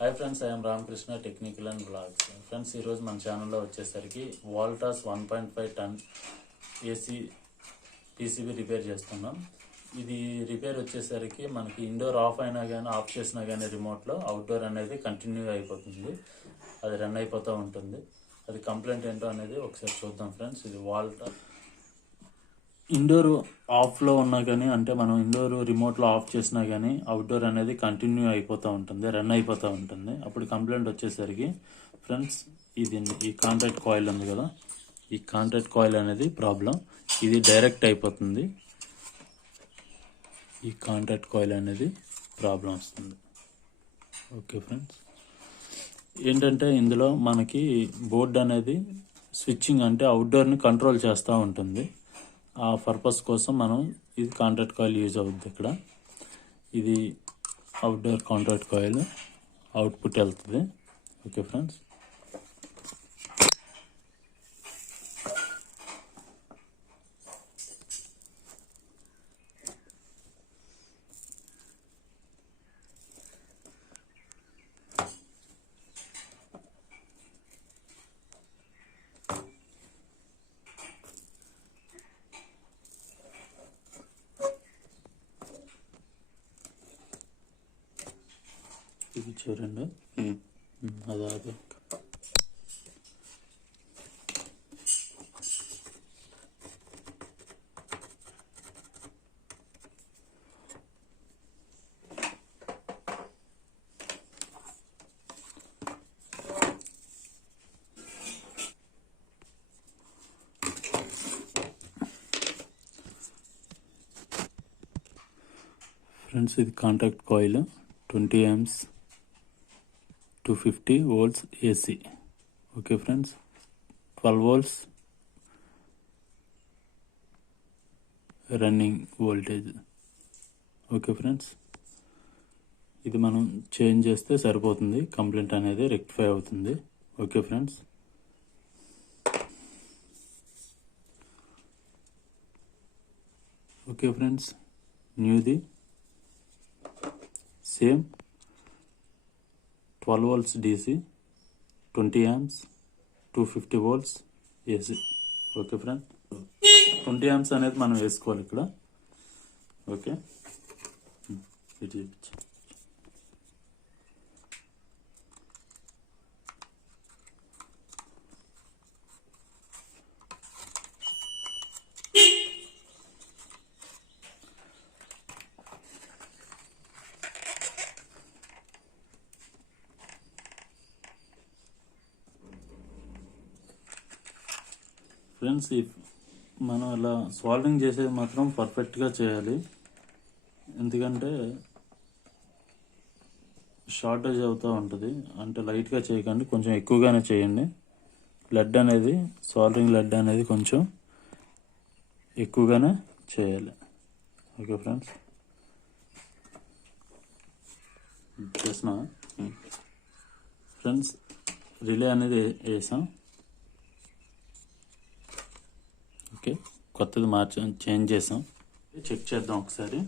Hi friends, I'm Ramakrishna, technical and vlogs. Friends, ఈరోజు మన ఛానల్లో వచ్చేసరికి Voltas 1.5 ton AC PCB repair చేస్తున్నాం. ఇది రిపేర్ వచ్చేసరికి మనకి ఇండోర్ ఆఫ్ అయినా కానీ ఆఫ్ చేసినా కానీ రిమోట్లో అవుట్డోర్ అనేది కంటిన్యూ అయిపోతుంది, అది రన్ అయిపోతూ ఉంటుంది. అది కంప్లైంట్ ఏంటో అనేది ఒకసారి చూద్దాం ఫ్రెండ్స్. ఇది వోల్టాస్ ఇండోర్ ఆఫ్లో ఉన్నా కానీ, అంటే మనం ఇండోర్ రిమోట్లో ఆఫ్ చేసినా కానీ అవుట్డోర్ అనేది కంటిన్యూ అయిపోతూ ఉంటుంది, రన్ అయిపోతూ ఉంటుంది. అప్పుడు కంప్లైంట్ వచ్చేసరికి ఫ్రెండ్స్, ఈ కాంటాక్ట్ కాయిల్ ఉంది కదా, ఈ కాంటాక్ట్ కాయిల్ అనేది ప్రాబ్లం. ఇది డైరెక్ట్ అయిపోతుంది, ఈ కాంటాక్ట్ కాయిల్ అనేది ప్రాబ్లం వస్తుంది. ఓకే ఫ్రెండ్స్, ఏంటంటే ఇందులో మనకి బోర్డ్ అనేది స్విచ్చింగ్ అంటే అవుట్డోర్ని కంట్రోల్ చేస్తూ ఉంటుంది. ఆ పర్పస్ కోసం మనం ఇది కాంటాక్ట్ కాయిల్ యూజ్ అవుతుంది. ఇక్కడ ఇది అవుట్డోర్ కాంటాక్ట్ కాయిల్, అవుట్పుట్ వెళ్తుంది. ఓకే ఫ్రెండ్స్, ఇది చూడండి, అదే ఫ్రెండ్స్, ఇది contact coil 20 amps 250 volts AC. Okay friends, 12 volts running voltage. Okay friends, ఇది మనం చేంజ్ చేస్తే సరిపోతుంది, కంప్లైంట్ అనేది రెక్టిఫై అవుతుంది. ఓకే ఫ్రెండ్స్, ఓకే ఫ్రెండ్స్, న్యూది same 12 volts DC 20 amps 250 volts AC. Okay friend, 20 amps అనేది మనం వేసుకోవాలి ఇక్కడ. ఓకే, ఇది చూపించు. ఫ్రెండ్స్, మనం ఇలా సాల్వింగ్ చేసేది మాత్రం పర్ఫెక్ట్గా చేయాలి, ఎందుకంటే షార్టేజ్ అవుతూ ఉంటుంది. అంటే లైట్గా చేయకండి, కొంచెం ఎక్కువగానే చేయండి. లెడ్ అనేది సాల్వింగ్ లెడ్ అనేది కొంచెం ఎక్కువగానే చేయాలి. ఓకే ఫ్రెండ్స్, చేసిన ఫ్రెండ్స్, రిలే అనేది వేసాం. ఓకే, కొత్తది చేంజ్ చేసాం. చెక్ చేద్దాం ఒకసారి.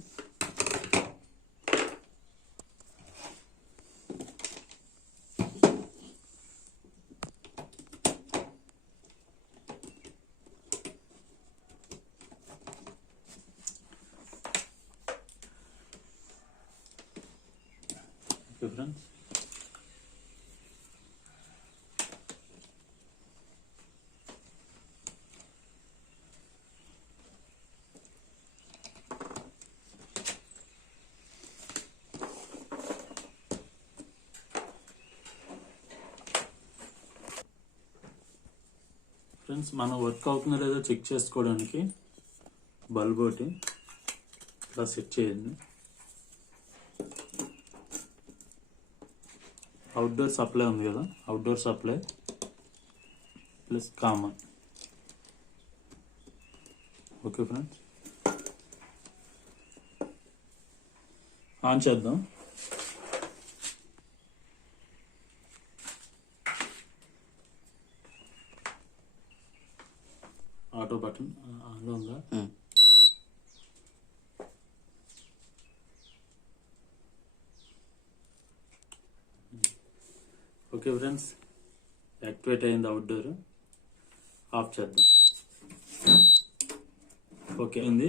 ఓకే ఫ్రెండ్స్, మనం వర్క్ అవుతుందో లేదో చెక్ చేసుకోవడానికి బల్బ్ ఒకటి ఇలా సెట్ చేయండి. అవుట్డోర్ సప్లై ఉంది కదా, outdoor supply plus common. Okay friends, on చేద్దాం. ఆటో బటన్ ఆన్లో ఉందా? ఓకే ఫ్రెండ్స్, యాక్టివేట్ అయింది అవుట్డోర్. ఆఫ్ చేద్దాం. ఓకే అయింది.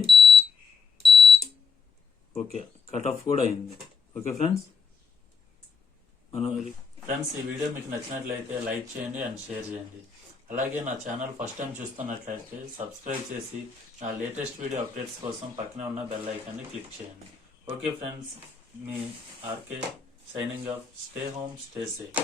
ఓకే, కట్ ఆఫ్ కూడా అయింది. ఓకే ఫ్రెండ్స్, ఈ వీడియో మీకు నచ్చినట్లయితే లైక్ చేయండి అండ్ షేర్ చేయండి. అలాగే నా ఛానల్ ఫస్ట్ టైం చూస్తున్నట్లయితే సబ్స్క్రైబ్ చేసి నా లేటెస్ట్ వీడియో అప్డేట్స్ కోసం పక్కనే ఉన్న బెల్ ఐకాన్ని క్లిక్ చేయండి. ఓకే ఫ్రెండ్స్, మీ RK signing off. Stay home, stay safe.